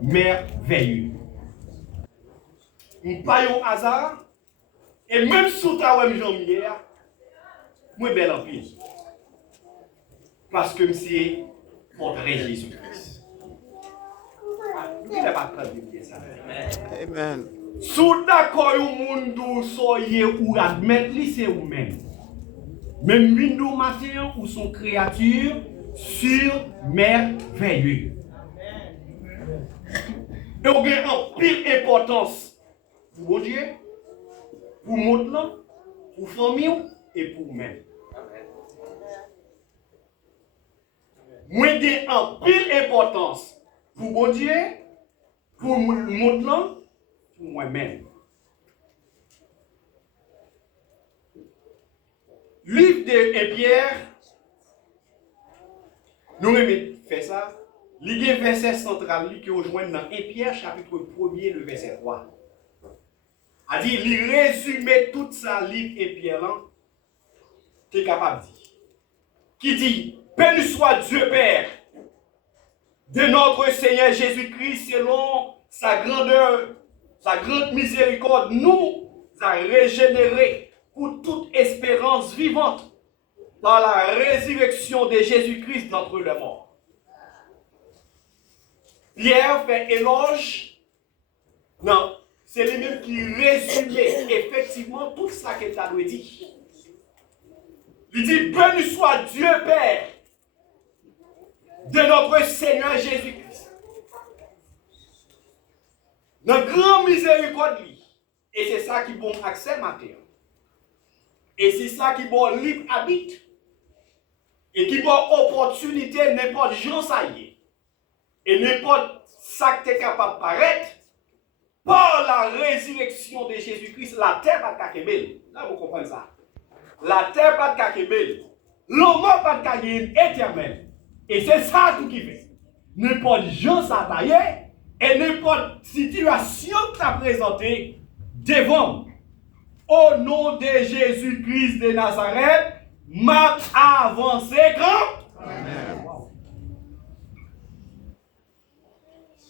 merveilleux. Pas un hasard, et même sous ta web hier, moi belle en pile. Parce que c'est portrait Jésus-Christ. Vous ne pas de ça. Amen. Sous d'accord, un monde soyez ou admettre, c'est vous-même. Même Windows matin ou son créature sur merveilleux. Et on a en pile importance pour mon Dieu, pour mon nom, pour famille et pour vous-même. Moi, j'ai en pile importance pour mon Dieu, pour mon nom, pour moi-même. Livre de Pierre, nous aimons faire ça. Il y a un verset central qui rejoint dans 1 Pierre, chapitre 1er, le verset 3. A dit, il résume tout ça, livre et Pierre, tu es capable de dire. Qui dit, béni soit Dieu Père, de notre Seigneur Jésus-Christ, selon sa grandeur, sa grande miséricorde, nous a régénérés pour toute espérance vivante par la résurrection de Jésus-Christ d'entre les morts. Pierre fait éloge, non, c'est lui-même qui résumait effectivement tout ça qu'il a dit. Il dit, béni soit Dieu Père de notre Seigneur Jésus-Christ. Notre grand miséricorde, lui. Et c'est ça qui bon accès matin. Et c'est ça qui bon libre habite. Et qui bon opportunité n'importe gens ça y est. Et n'importe ça que tu es capable de paraître. Par la résurrection de Jésus-Christ, la terre va kakebel. Là, vous comprenez ça. La terre va kakebel. L'homme va kakebel éternel. Et c'est ça tout qui fait. N'importe gens ça va y est. Et n'importe situation que tu as présentée devant. Au nom de Jésus-Christ de Nazareth, m'a avancé grand. Amen.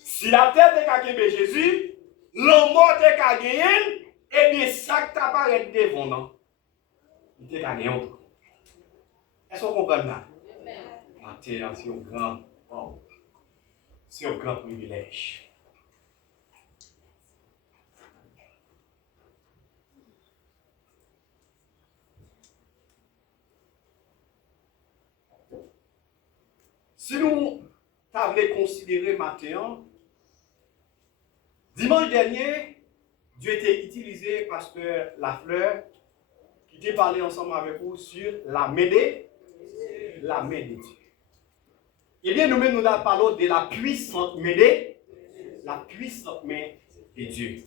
Si la terre est kakebe Jésus, l'homme est kakebe, et bien ça que tu apparaît devant, non? Il est kakebe. Est-ce qu'on comprend ça? Amen. C'est un grand. Wow. C'est un grand privilège. Si nous t'avons considéré matin, dimanche dernier, Dieu était utilisé pasteur Lafleur qui t'a parlé ensemble avec vous sur la main de Dieu. Eh bien, nous-mêmes, nous parlons de la puissante main de Dieu.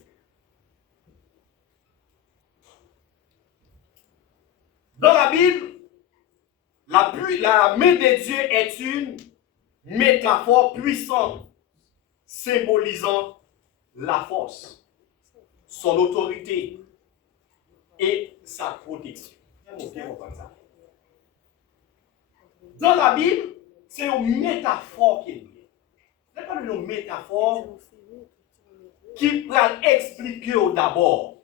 Dans la Bible, la main de Dieu est une métaphore puissante, symbolisant la force, son autorité et sa protection. Dans la Bible, c'est une métaphore qui est liée. C'est pas une métaphore qui peut expliquer d'abord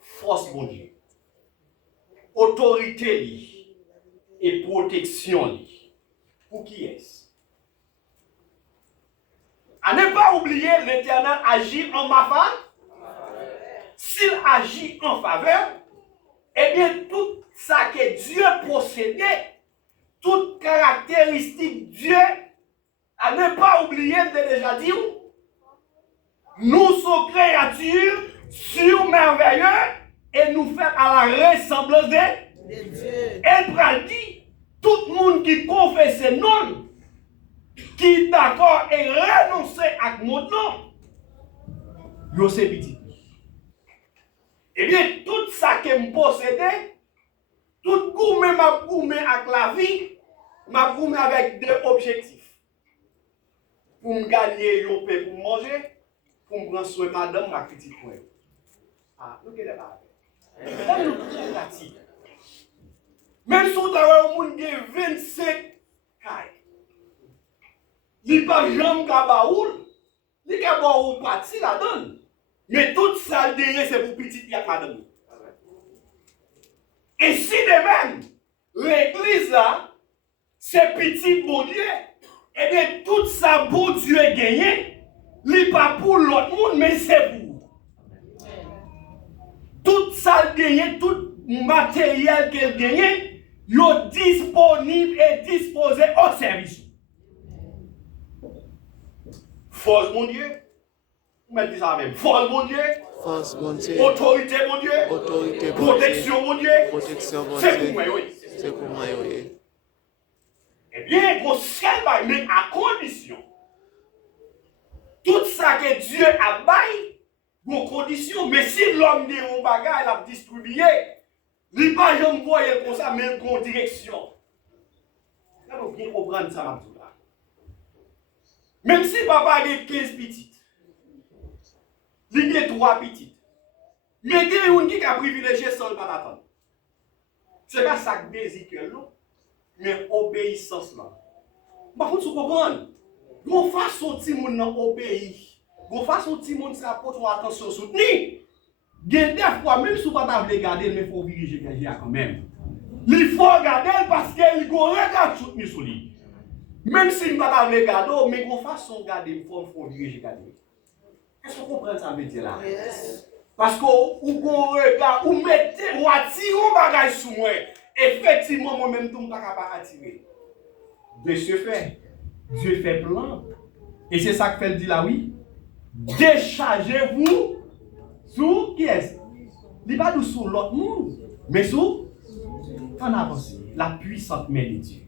force de Dieu, autorité et protection. Pour qui est-ce? À ne pas oublier, l'Éternel agit en ma faveur. S'il agit en faveur, eh bien tout ça que Dieu possédait, toute caractéristique Dieu, à ne pas oublier de déjà dire, nous sommes créatures surmerveilleuses et nous faisons à la ressemblance de Dieu. Elle dit, tout le monde qui confesse non, qui est d'accord et renonce à mon nom, yo c'est petit. Eh bien, tout ça que je possédais, tout gourmet m'a gourmet avec la vie, m'a gourmet avec deux objectifs. Pour me gagner un peu pour manger, pour me prendre soin de madame, ma petite point. Ah, nous qu'est-ce que c'est? Nous très pratique. Même si vous avez un monde qui a 25 cailles, il n'y a pas de jambe à baoul, Il y a bon parti là-dedans. Mais tout ça, le dernier, c'est pour petit yak madame. Et si de même, l'église là, c'est petit bon Dieu, et bien tout ça, bon Dieu est gagné, il n'est pas pour l'autre monde, mais c'est pour. Tout ça, le gagné, tout matériel qu'elle gagne, il est disponible et disposé au service. Force mon Dieu. Vous mettez ça même. Force mon Dieu. Force, bon Dieu. Autorité mon Dieu. Autorité, bon Protection mon Dieu. Protection, bon C'est Dieu. pour moi, oui. C'est pour moi, oui. Eh bien, pour seul mais à condition. Tout ça que Dieu a baillé, bon condition. Mais si l'homme dit un bagage, il a distribué, il n'a pas jamais voyé comme ça, mais une direction. Il faut bien comprendre ça, là. Même si papa a 15 petites, il a 3 petites. Mais il y a une qui a privilégié seul par l'attendre. Ce n'est pas ça que désir que l'on, mais obéissance là. Par contre, vous comprenez? Vous façon de moun nan obéir. Vous façon de moun ça porte attention soutenue. Des fois, même si vous ne pouvez pas regarder, mais il faut diriger quand même. Il faut regarder parce qu'il y a un regard soutenu sur lui. Même si vous ne pouvez pas regarder, mais vous façon de regarder, il faut diriger quand même. Est-ce que vous comprenez ça, métier là? Yes. Parce que vous regardez, vous mettez, vous attirez un bagage sur moi. Effectivement, moi-même, tout le monde ne peut pas attirer. Dieu fait. Dieu fait plan. Et c'est ça que fait dit là, oui. Déchargez-vous sur qui est-ce? Il n'est pas sur l'autre monde, mais sur en avance, la puissante main de Dieu.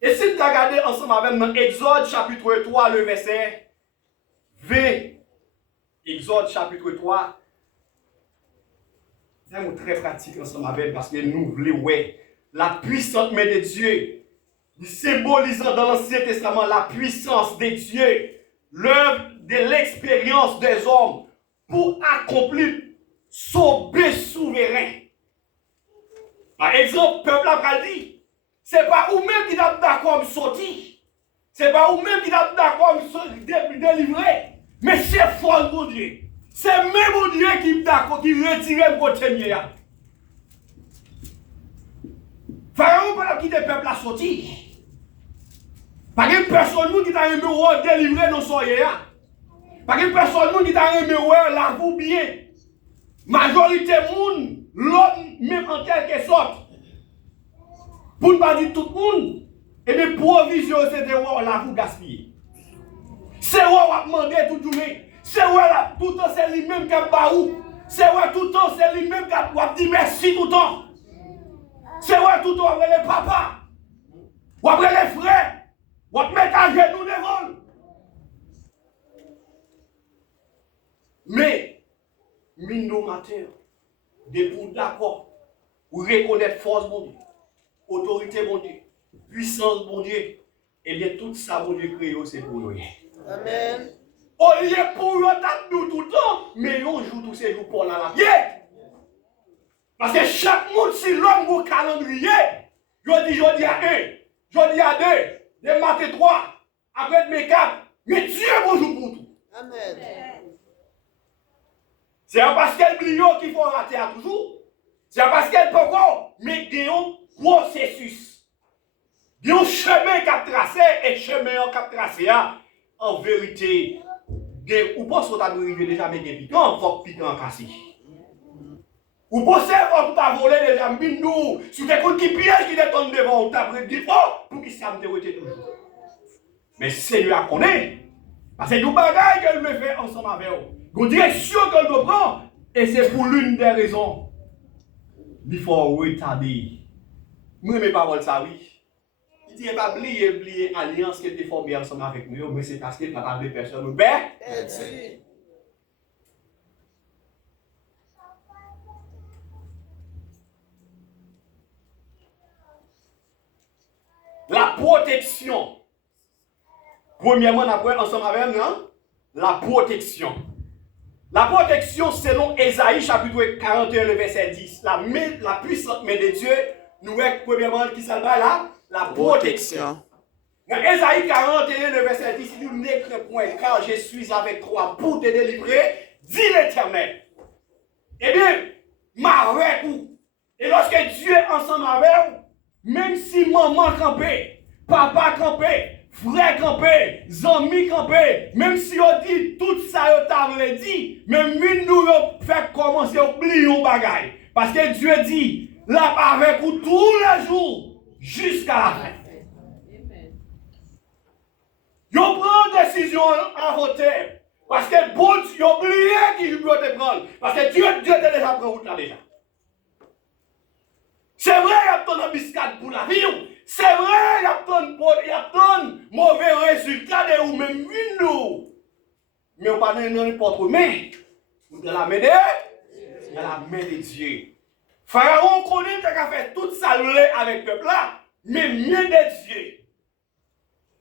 Et si tu as regardé ensemble avec moi, Exode chapitre 3, le verset 20. Exode chapitre 3. C'est un mot très pratique ensemble avec parce que nous voulons, ouais, la puissante main de Dieu, symbolisant dans l'Ancien Testament la puissance de Dieu, l'œuvre de l'expérience des hommes pour accomplir son but souverain. Par exemple, le peuple a dit, c'est pas vous-même qui êtes d'accord de sortir, c'est pas vous-même qui êtes d'accord de délivrer, mais c'est fort mon Dieu. C'est même mon Dieu qui est d'accord, qui retire le côté mieux. Pharaon pas quitter le peuple à sortir. Pas que personne qui t'a aimé délivrer dans son yéa. Pas que personne qui t'a aimé la vous bien. Majorité monde, l'homme même en quelque sorte. Pour ne pas dire tout le monde, et des provisions c'est de la vous gaspiller. C'est où on demandé toute journée. C'est où là tout le temps c'est lui-même qui a baou. C'est où tout le temps c'est lui-même qui a dit merci tout le temps. C'est où tout le temps après les papas. Ou après les frères. Ou après mettre à genoux devant. Mais, mine matin, des pour d'accord, ou reconnaître force mon Dieu, autorité mon Dieu, puissance mon Dieu, et bien tout ça mon Dieu créé, c'est pour nous. Amen. Au lieu pour nous nous tout le temps, mais on joue tous ces jours pour la vie. Parce que chaque monde, si l'homme vous calendrier, je dis à 1, je dis à 2, de matin 3, après mes 4, mais Dieu vous joue pour tout. Amen. C'est parce qu'elle blie qu'il faut rater à toujours. C'est parce qu'elle peut encore, mais il y a un processus. Il y a un chemin qui a tracé, et le chemin qui a tracé, en vérité, ou pensez que vous avez déjà mis des piquants, il faut piquant cassé. Ou pensez que vous avez volé déjà bindou, sur des comptes qui piègent qui détonnent devant, vous avez dit pour qu'ils s'en toujours. Mais Seigneur connaît. Parce que c'est du bagage qu'elle me fait ensemble avec vous. Une direction qu'elle me prend, et c'est pour l'une des raisons. Il faut retarder. Moi, mes paroles, ça oui. Il dit, pas oublier l'alliance qui était formée ensemble avec nous, mais c'est parce qu'il n'a pas de personne. Merci. La protection. Premièrement, on a ensemble avec nous, la protection. La protection, selon Ésaïe, chapitre 41, le verset 10, la puissante main de Dieu, nous est premièrement qui s'en va là, la protection. Dans Ésaïe 41, le verset 10, il dit, ne crains point, car je suis avec toi pour te délivrer, dit l'Éternel. Eh bien, ma avec vous. Et lorsque Dieu est ensemble avec vous, même si maman campé, papa campé, frère campé, amis campé, même si on dit tout ça, on t'a dit, même nous fait commencer à oublier un bagage. Parce que Dieu dit, là avec vous tous les jours, jusqu'à la fin. Vous prenez décision à voter. Parce que bon Dieu, oubliez qu'il doit te prendre. Parce que Dieu t'a déjà pris route là déjà. C'est vrai, il y a ton embuscade pour la vie. C'est vrai, il y a ton mauvais résultat de ou même nous. Mais on ne parle pas de main. Vous de la main de la main de Dieu. Pharaon connaît qu'il a fait tout ça avec le peuple là, mais main de Dieu.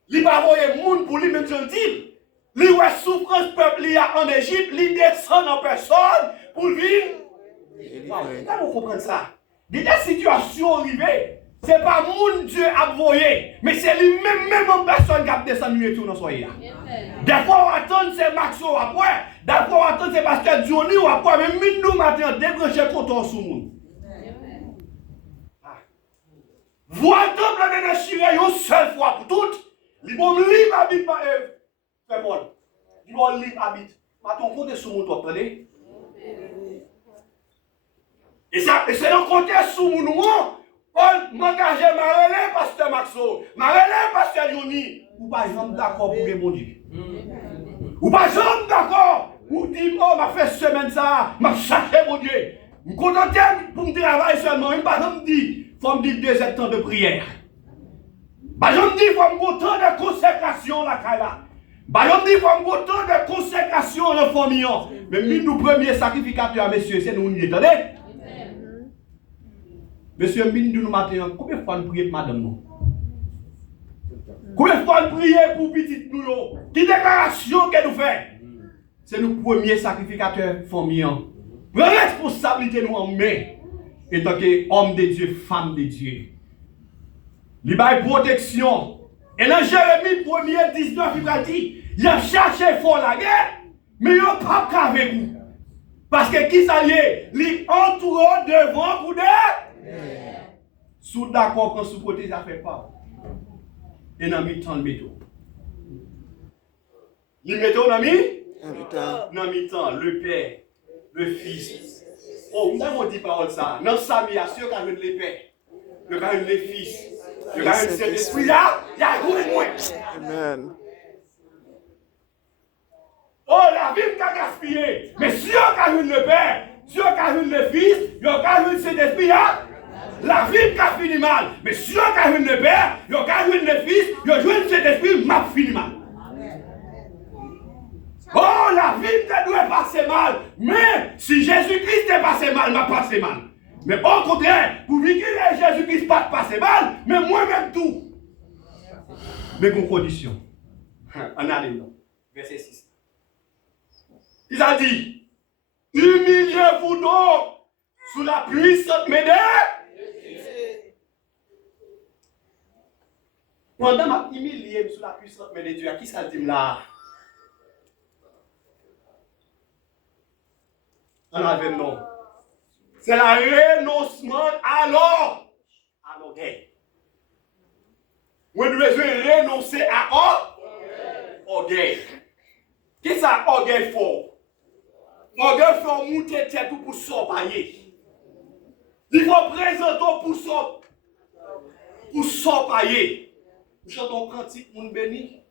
Il va envoyer le monde pour lui, même je le dis. Il va souffrance peuple en Égypte, il descend en personne pour vivre. Vous comprenez ça? Des situations arrivées, ce n'est pas mon Dieu à envoyer, mais c'est lui-même en personne qui a descendu dans son soir. Des fois, on attend c'est Maxo après, des fois, on attend c'est Pasteur Johnny ou après, mais nous matin, débrancher content sur le monde. Vous attendez de déchirer une seule fois pour toutes. Les bons livres habitent par eux. Frère Paul. Les bons livres habitent. Maintenant, comptez sur mon toit, attendez. Et c'est dans compter sur mon nom. On m'engage ma relais, Pasteur Maxo. Ma relais, Pasteur Johnny. Ou pas jamais d'accord pour les bon Dieu. Ou pas jamais d'accord. Ou dit, oh, m'a fait semaine ça. M'a cherché mon Dieu. Je me contente pour me travailler seulement. Il m'a pas dit, il faut me dire 2 temps de prière. Bah, je me dis, il faut me autant de consécration la Kala. Bah, je me dis, il faut me autant de consécration la famille. Mais nous, premier sacrificateur, messieurs, c'est nous, attendez? Monsieur, nous matin, combien de fois nous prions pour madame nous? Combien de fois nous prions pour petite nous? Quelle déclaration que nous faisons? C'est nous premier sacrificateur famille. La responsabilité nous en main. Et tant qu'homme de Dieu, femme de Dieu. Il y a une protection. Et dans Jérémie 1er 19, il dit, il a cherché fort la guerre, mais il n'a pas avec vous. Parce que qui ça y est? Il entoure devant vous deux. Sous d'accord quand sous côté ça fait pas. Et dans mi-temps le métaux. Le métaux dans mi-temps, le Père, le Fils. Oh, nous avons dit parole ça. Dans Samia, sûr qu'il y a le Père, le cas le Fils. Le gars, le Saint-Esprit là, il y a un moins. Amen. Oh, la vie qu'a gaspillé. Mais si on a eu le Père, si on a eu le Fils, on a eu le Saint-Esprit là, la vie qu'a fini mal. Mais si on a eu le Père, on a eu le Fils, on a eu le Saint-Esprit, m'a fini mal. Oh, la vie doit passer mal. Mais si Jésus-Christ est passé mal, m'a passé mal. Mais au contraire, pour vivre Jésus-Christ pas passer mal, mais moi-même tout. Mais con condition. En allez, verset 6. Il a dit, humiliez-vous donc sous la puissante main de Dieu. Pendant ma humilié sous la puissante main de Dieu, à qui ça dit là? On avait non. C'est le renoncement alors guerre. Vous devez renoncer à orgueil. Qu'est-ce que ça orgueil fort? Orgueil faut monter tête pour s'empailler. Il faut présenter pour s'empailler. Nous chantons cantique, mon béni.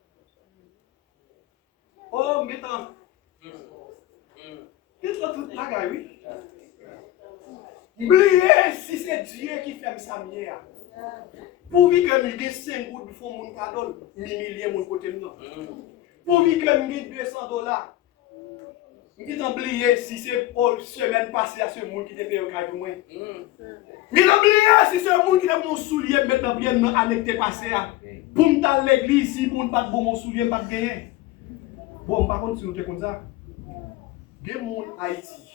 Oh, maintenant. Qu'est-ce que tout la oui? Oubliez si c'est Dieu qui fait ça mieux. Pour que je gagne 5 gouttes de fond mon cadeau, m'humilier mon côté non. Pour que je gagne $200, je vais oublier si c'est pour semaine passée à ce monde qui te paye au cadeau pour moi. Je vais oublier si c'est un monde qui a mon soulier maintenant bien dans l'année qui est passée. Pour me dans l'église, si pour ne pas bon mon soulier, pas de gagner. Bon, par contre, si nous sommes comme ça, des monde Haïti,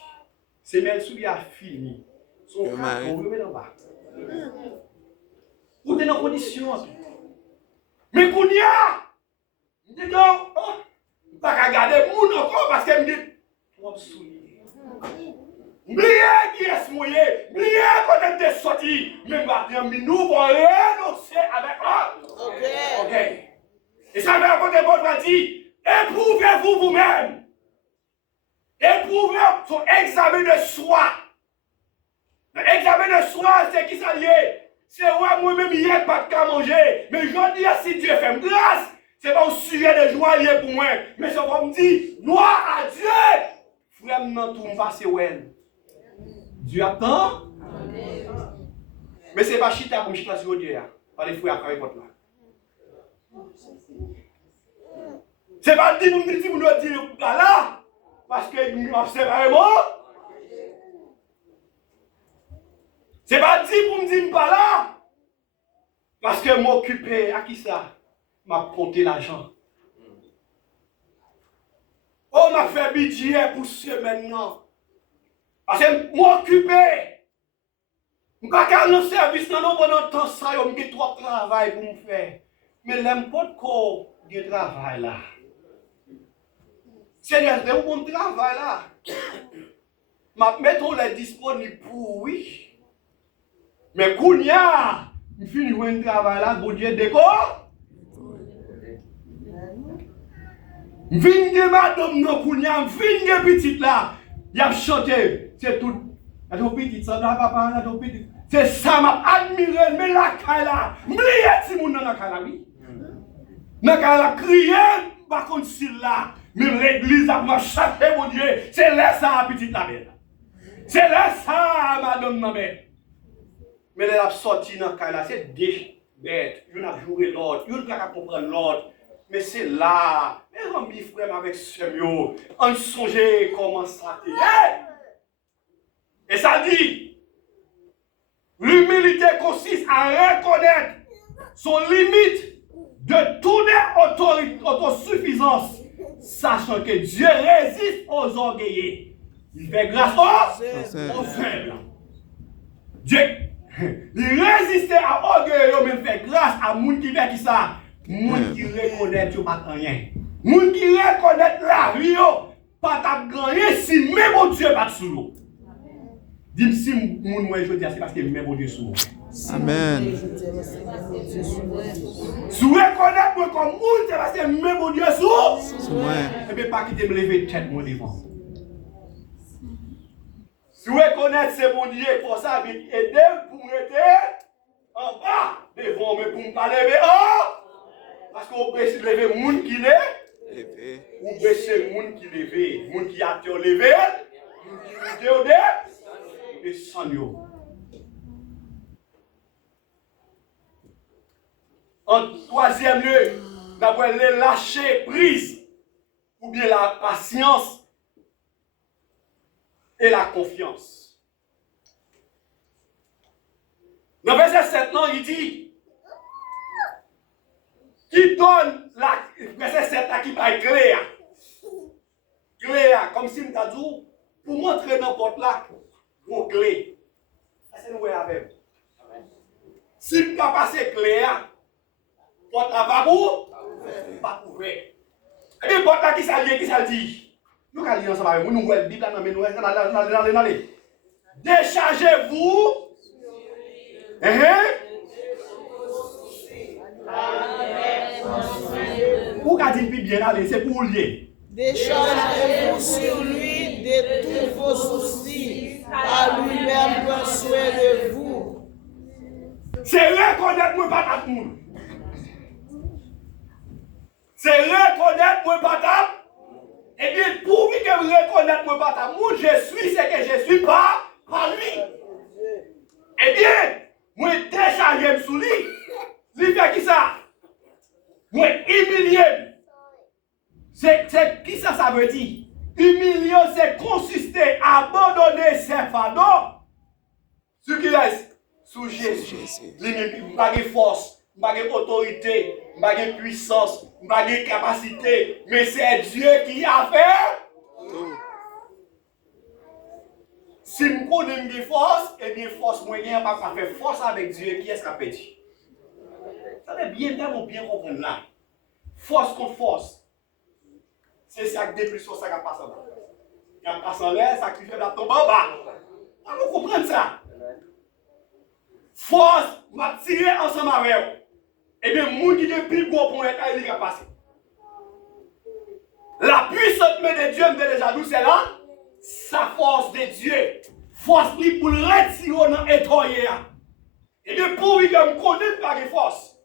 c'est même soulier à fini. Son cas, on remet en bas. Ou t'es dans condition. Mais Kounia, je dis non, je ne peux pas regarder moun encore parce que je me dis, trop souillé. Oubliez qui est mouillé, oubliez quand on est sorti, même maintenant, nous pour renoncer avec eux. Ok. Et ça va côté bon va dire, éprouvez-vous vous-même. Éprouvez son examen de soi. L'examen de soi, c'est qui ça lié? C'est ouais, moi-même, hier, pas de manger. Mais je dis, si Dieu fait grâce, c'est pas un sujet de joie lié pour moi. Mais c'est pour me dire, gloire à Dieu. Frère, non, tout me passe, ouais. Dieu attend. Mais c'est pas chita comme chita sur Dieu. Pas les frères avec votre là. C'est pas dit pour me dire, là, parce que nous séparément. C'est pas dit pour me dire pas là. Parce que m'occuper à qui ça? M'a compté l'argent. Oh, m'a fait budget pour ce maintenant. Parce que m'occuper. M'pas qu'à le service non pendant temps ça, yo m'ai trop travail pour me faire. Mais l'importe quoi de travail là. C'est un bon travail là. M'a mettre les disponible pour oui. Mais Kounia, je finis un travail là, bon Dieu décor. Je finis de madame non Kounia, je finis de petite là. Il a chanté, c'est tout. La petite, ça n'a pas la petite. C'est ça m'a admiré, mais la caille là, m'oubliez si mon dans la caille là, oui. Dans la caille là, crier, par contre, si là, même l'église a marché, mon Dieu, c'est là ça, petite la belle. C'est là ça, madame non mais. Mais elle a sorti dans le cas là, c'est des bêtes. Il a joué l'autre, il a comprendre l'autre. Mais c'est là, mais on dit frère avec ce mieux, on songe comment ça et ça dit, l'humilité consiste à reconnaître son limite de tourner autosuffisance, sachant que Dieu résiste aux orgueillés. Il fait grâce aux faibles. Dieu il résiste à orgueil, mais il fait grâce à moun qui fait qui ça. Moun qui reconnaît que pas rien. Moun qui reconnaît la vie, pas ta gagner si même mon Dieu pas sous l'eau. Dis-moi si moun moi je dis c'est parce que même mon Dieu sous l'eau. Amen. Si vous reconnaissez moi comme moun, c'est parce que même mon Dieu sous moi. Et bien pas quitter me lever tête moi devant. Si vous reconnaissez c'est mon Dieu pour ça, il aider pour me mettre en bas devant, mais pour ne pas lever en parce qu'on peut se lever le monde qui l'est, ou baisser le monde qui levé, le monde qui a été levé, le monde qui a été descendu. En troisième lieu, d'avoir les lâcher prise, ou bien la patience et la confiance. Dans verset 7, non, il dit, qui donne la verset 7 là, qui va clé. Clé, comme si nous avons dit, pour montrer dans la porte là, mon clé. C'est nous avec. Si nous pas passer clé, porte là pas pour, pas ouvert. Et bien, porte là qui ça dit. Nous allons lire ensemble avec nous, nous allons Bible là, mais nous allons déchargez-vous. Pour qu'à dire bien aller, c'est pour lier. Déchargez-vous sur lui de tous vos soucis, à lui-même prend soin de vous. C'est reconnaître moi pas ta monde. C'est reconnaître moi pas ta. Et bien, pour que je reconnaisse moi pas ta monde, je suis ce que je suis pas par lui. Eh bien, moi décharger sur lui. Lui fait qui ça? Moi humilier. C'est qui ça veut dire? Humilier, c'est consister à abandonner ses fardeaux. Ce qui reste sous Jésus. Il n'y a pas de force, pas d'autorité, pas de puissance, pas de capacité. Mais c'est Dieu qui a fait. Si je connais des forces, et bien force moyen pas faire force avec Dieu, qui est-ce qu'a pété? Ça veut bien comprendre là. Force contre force. C'est ça que plus force ça qui passe en bas. Qui passe en l'air, ça qui fait la tombe en bas. On va comprendre ça. Force, va tirer ensemble avec eux. Et bien, moun qui est plus gros pour être il va passer. La puissante main de Dieu, me déjà nous, c'est là. Sa force de Dieu. Force lui pour le retirer dans l'étoile. Et bien, pour lui, comme connaît pas de force.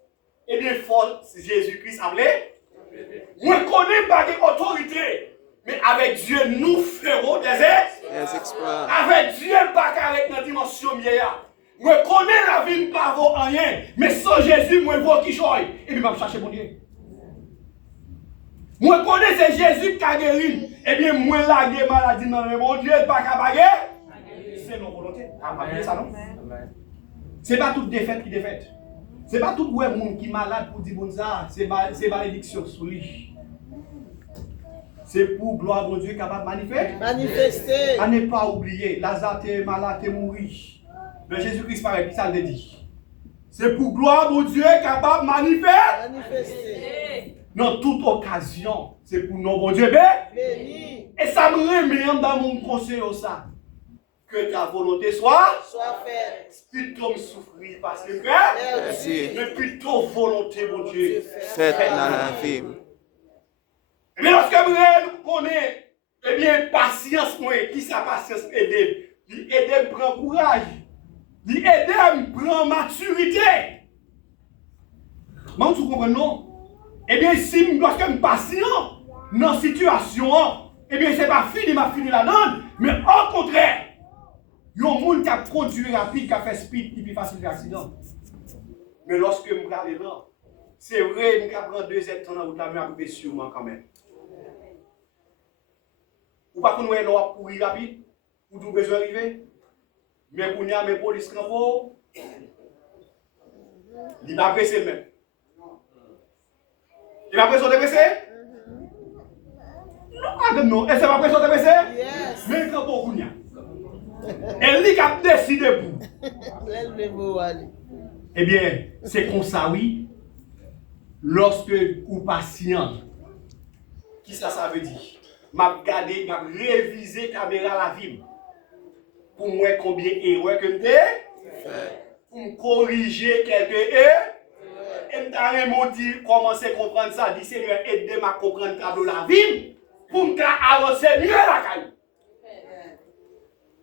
Et bien, force, Jésus-Christ appelé. Moi, je connais pas d'autorité. Mais avec Dieu, nous ferons des exploits. Avec Dieu, pas avec notre dimension vieillard. Moi, je connais la vie, pas vaut rien. Mais sans Jésus, moi, je vois qui choisit. Et puis, je vais chercher mon Dieu. Moi, je connais c'est Jésus qui a guéri. Et bien, moi, la maladie dans le mon Dieu, pas capable. C'est nos volontés. Ça, non? Ce n'est pas toute défaite qui défaite. Ce n'est pas tout le monde qui est malade pour dire bon ça. C'est malédiction sur lui. C'est pour gloire à mon Dieu capable de manifester. À ne pas oublier, Lazare est malade, est mort. Mais Jésus-Christ paraît, ça le dit. C'est pour gloire à mon Dieu capable de manifester. Dans toute occasion, c'est pour nous, bon Dieu, béni. Et ça me remet dans mon conseil ça. Que ta volonté soit faite. Plutôt me souffrir parce que Merci. mais plutôt volonté, mon Dieu. Faites dans la vie. Mais lorsque vous connaissez, eh bien, patience, moi, qui sa patience aide? Il aide à prendre courage. Il aide à prendre maturité. Mais vous comprenez, non? Eh bien, si lorsque je suis patient dans la situation, eh bien, ce n'est pas fini, m'a fini la donne, mais au contraire, il y a un monde qui a conduit rapide, qui a fait speed, qui est plus facile d'accident. Mais lorsque je me regarde là, c'est vrai, je prends 2 heures dans la route, mais je vais sûrement quand même. Ou pas qu'on ait l'eau pour courir rapide, ou tout besoin d'arriver. Mais pour nous, mes polices crampons, il va presser même. Il va presser de presser? Non, est-ce que va presser de presser? Yes. Mais quand on couille. Elle dit qu'elle décide pour. Eh bien, c'est comme ça, oui. Lorsque vous patient, qui ça veut dire? M'a regardé, m'a révisé caméra la vie. Pour moi, combien d'erreurs que je pour me corriger quelques erreurs. Et je dit commencer à comprendre ça. Dit Seigneur, aide-moi à comprendre le tableau la vie. Pour me avancer mieux la caille.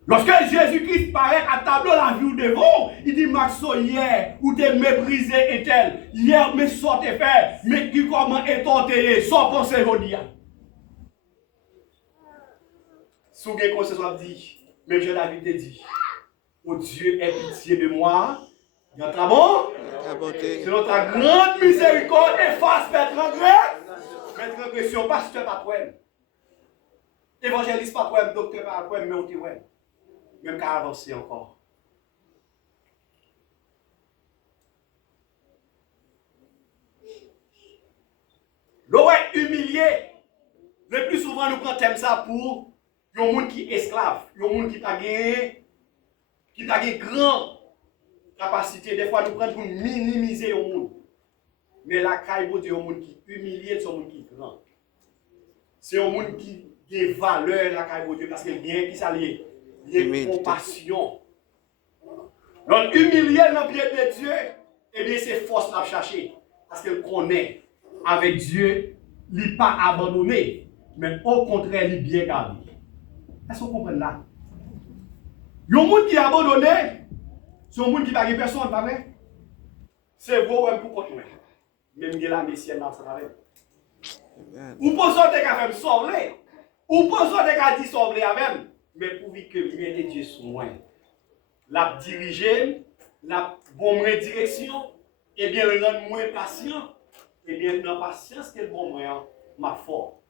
Lorsque Jésus-Christ paraît à tableau la vie devant, il dit Maxo, hier, où t'es méprisé et tel. Hier, mais soit t'es fait, mais qui comment est enterré, sans penser aujourd'hui. Si vous avez conscience, dit, mais je l'avais dit, oh Dieu, aie pitié de moi. Il y a ta bon? Selon ta grande miséricorde, efface mes transgressions, pasteur pas toi. Évangéliste pas toi, docteur pas toi, mais on dit ouais. Même qu'à avancer encore. L'oreille humilié. Le plus souvent, nous prenons ça pour un monde qui est esclave, un monde qui a gagné grande capacité. Des fois, nous prenons pour minimiser le monde. Mais la caille de un monde qui est humilié, c'est un monde qui est grand. C'est un monde qui a des valeurs, la caille de Dieu, parce qu'il y a qui s'allie. Il y a compassion. Donc, humilier dans le pied de Dieu, eh bien, c'est force à chercher. Parce qu'il connaît, avec Dieu, il n'est pas abandonné, mais au contraire, il est bien gardé. Est-ce que vous comprenez là? Il y a un monde qui est abandonné, c'est un monde qui n'a personne, pas vrai? C'est vous pour continuer. Même si la Messie là, ça va être. Ou pour ça, tu as fait sauver. Ou pour ça, tu as dit sauver avec. Mais pour que bien de Dieu soit moi, la diriger, la bonne direction, et bien le rendre moins patient, et bien dans la patience que le bon moyen m'a fort.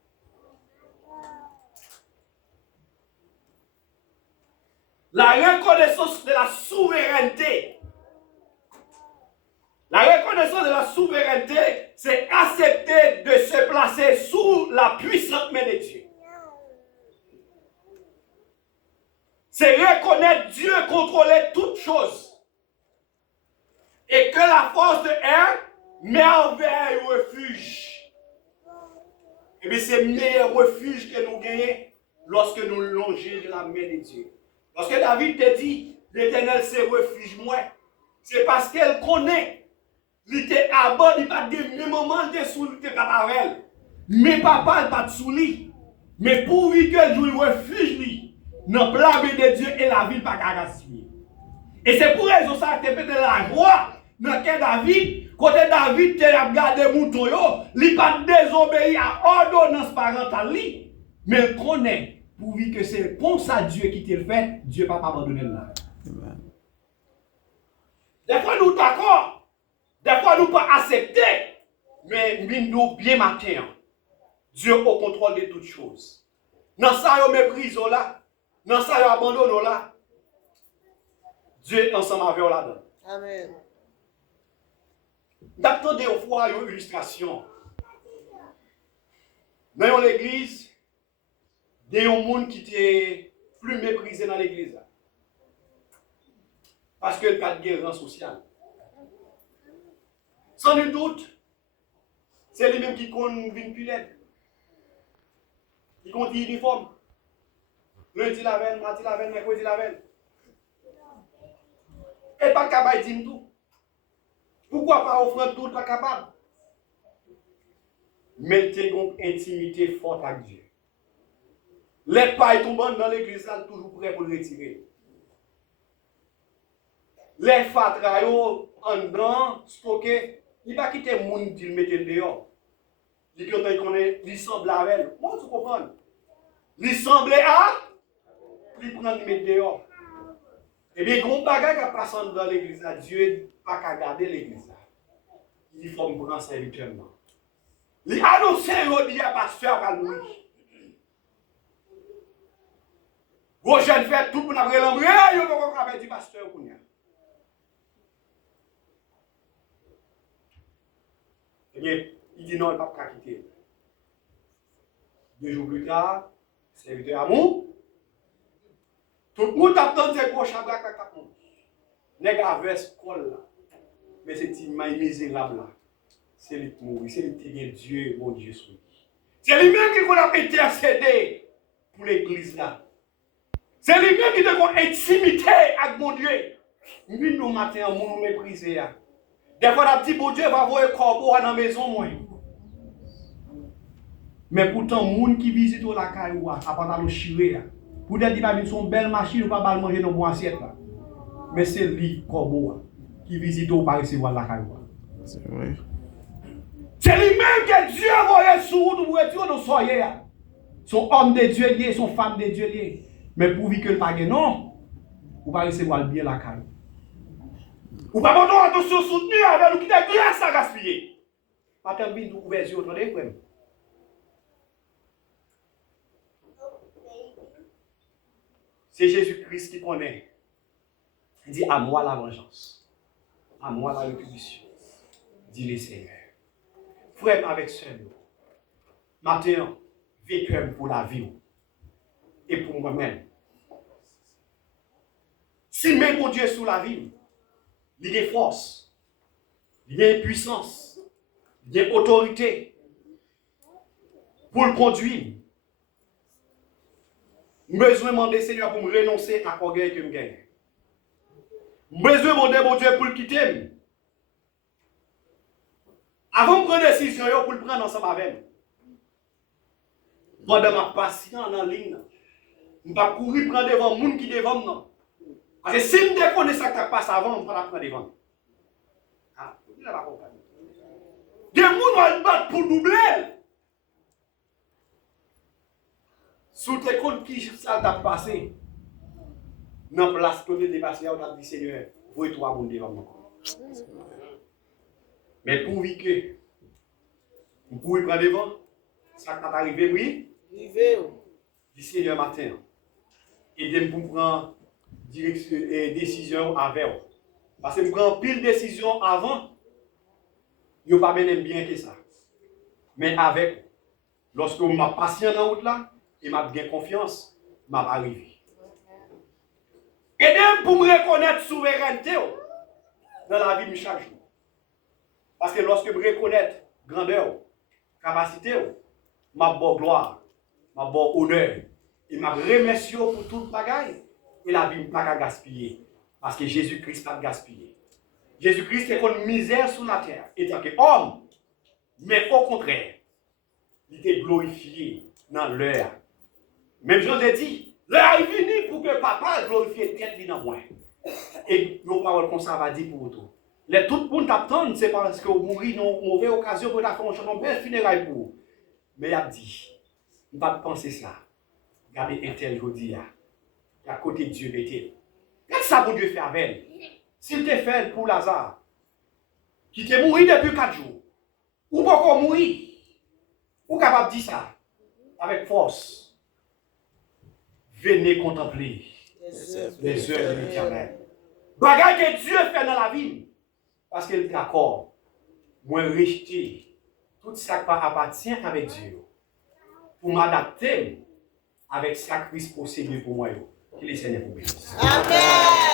La reconnaissance de la souveraineté. La reconnaissance de la souveraineté, c'est accepter de se placer sous la puissante main de Dieu. C'est reconnaître Dieu contrôler toutes choses. Et que la force de un merveille refuge. Et bien c'est le meilleur refuge que nous gagnons lorsque nous longeons de la main de Dieu. Lorsque David te dit, l'Éternel c'est refuge moi, c'est parce qu'elle connaît. Il était à bord, il pas de même moment, il était sous, il était pas avec elle. Mais papa, il pas sous lui. Mais pourvu que joue le refuge lui, dans la main de Dieu et la ville pas gaspiller. Et c'est pour raison ça que peut-être la joie dans lequel David, côté David, il a gardé mouton yo, il pas désobéi à ordonnance parentale li, mais il connaît pourvu que c'est pour ça Dieu qui te le fait, Dieu pas abandonner là. Des fois nous d'accord, des fois nous pas accepter, mais nous bien matin. Dieu au contrôle de toutes choses. Dans ça yo méprise là, dans ça yo abandonne là. Dieu est ensemble avec là-dedans. Amen. D'attendre au fois une illustration. Dans l'église, il y a un monde qui était plus méprisé dans l'église. Parce que le cas de guerre social. Sans nul doute, c'est lui-même qui compte une pilette. Il compte l'uniforme. Lundi la veille, mardi la veille, mercredi la veille. Et pas capable de dire tout. Pourquoi pas offrir tout, pas capable? Mettez une intimité forte avec Dieu. Les pailles tombant dans l'église, toujours prêts pour le retirer. Les fatrailles en dedans, stockés, il ne va pas quitter le monde qui le mette dehors. Il connaît, il semble avec elle. Moi, tu comprends? Il semble à, il prend le mettre dehors. Eh bien, quand bagage qui passe dans l'église, Dieu n'a pas qu'à garder l'église. Il faut me prendre servituellement. Il annonce au dia pasteur à lui. Vos jeunes fêtes, tout le monde a pris l'embryon, il n'y a pas de pasteur pour nous. Eh bien, il dit non, il ne va pas quitter. 2 jours plus tard, serviteur amour. Tout le monde a entendu des gros chabrak à capon. Nèg avec col là. Mais c'est petit maïs misérable là. C'est lui qui mourit, c'est lui qui vient Dieu, mon Dieu sur lui. C'est lui-même qui a intercédé pour l'église là. C'est lui-même qui a intimité avec mon Dieu. Nous, nous matin, nous mépriser. Des fois, la petite bon Dieu va voir un corbeau dans la maison. Moi. Mais pourtant, les gens qui visitent la caillou, à part le chiré, pour dire qu'ils sont belles machines, ou pas manger dans mon assiette. Mais c'est lui, corbeau, qui visite ou pas recevoir la caillou. C'est vrai. C'est lui-même que Dieu a envoyé sur vous pour retirer nos soyez. Son homme de Dieu lié, son femme de Dieu lié. Mais pour que le pas non, vous ne pas recevoir bien la caillou. Ou pas prendre attention soutenue avec nous qui t'a grâce à gaspiller. Pas tant bien ouvert les yeux, attendez, frère. C'est Jésus-Christ qui connaît. Il dit à moi la vengeance, à moi la rétribution. Dit le Seigneur. Frère avec seul. Maintenant, vécu pour la vie et pour moi-même. Si même mon Dieu sous la vie, il y a force, il y a puissance, il y a autorité pour le conduire. Je besoin de demander Seigneur pour me renoncer à l'orgueil que je gagne. Je besoin de demander mon Dieu pour le quitter. Avant de prendre une décision, pour le prendre ensemble avec moi. Pendant ma patience en ligne, je ne vais pas courir prendre devant le monde qui est devant moi. Parce que si je ne connais ça qui passe avant, je ne vais pas prendre devant. Ah, vous ne pas compris. Des gens vont battre pour doubler. Sous tes comptes qui ça t'a passé, dans la place que tu dépassé, on t'a dit Seigneur, vous et toi, mon devant moi. Mais pour que vous pouvez prendre devant, ça t'est arrivé, oui? Du Seigneur matin. Et pour prendre décision avec vous. Parce que vous prenez pile décision avant, vous ne pas bien que ça. Mais avec, lorsque vous m'avez patient dans la route là, et m'a bien confiance, m'a arrivé. Et pour me reconnaître souveraineté dans la vie de chaque jour. Parce que lorsque je reconnais grandeur, capacité, ma bonne gloire, ma bonne honneur, et ma remercie pour tout le bagage, et la vie ne pas qu'à gaspiller. Parce que Jésus-Christ n'a pas gaspillé. Jésus-Christ est une misère sur la terre, étant que homme, mais au contraire, il était glorifié dans l'heure. Même je l'ai dit, l'heure est venue pour que papa glorifie tête dans moi. Et nos paroles comme ça va dire pour tout. Les tout le monde t'attend, c'est parce que vous mourrez dans une mauvaise occasion pour faire un bel funérail pour vous. Mais il a dit, il ne va pas penser ça. Regardez un tel aujourd'hui, à côté de Dieu, mettez. Qu'est-ce que ça pour Dieu faire avec elle? S'il te fait pour Lazare, qui t'est mort depuis 4 jours, ou pas encore mourir, ou capable de dire ça avec force. Venez contempler les œuvres de l'Éternel. Bagage que Dieu fait dans la vie, parce qu'il est d'accord. Moi, rejeter tout ça qui appartient avec Dieu, pour m'adapter avec ce Christ possédé pour moi. Que le Seigneur vous bénisse. Amen.